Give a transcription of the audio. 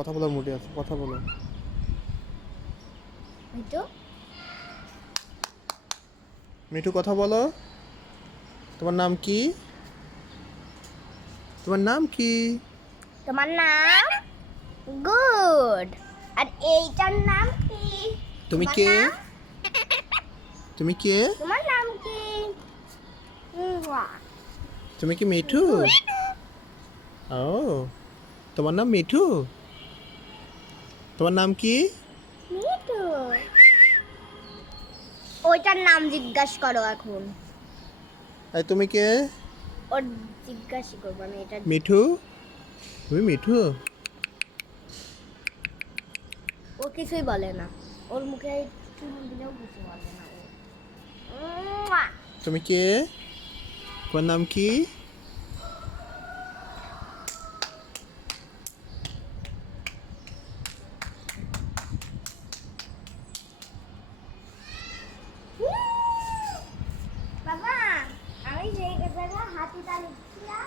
কথা বলার মুডে আছে, কথা বলো। মিঠু মিঠু কথা বলো। তোমার নাম কি? তোমার নাম কি? তোমার নাম গুড। আর এইটার নাম কি? তুমি তোমার কে? নাম তুমি কে? তোমার নাম কি? তুমি কি মিঠু? গুড। ও, তোমার নাম মিঠু? তোমার নাম কি? মিঠু, ওইটার নাম জিজ্ঞাসা করো এখন। এই তুমি কে? ওর জিজ্ঞাসা করবো আমি এটা। মিঠু? তুমি মিঠু? ও কিছুই বলে না, ওর মুখে চুমু দিলেও কিছু বলে না ও। তুমি কে? তোমার নাম কি? বাবা, আমি সেই জায়গায় হাতিটা লিখছি না।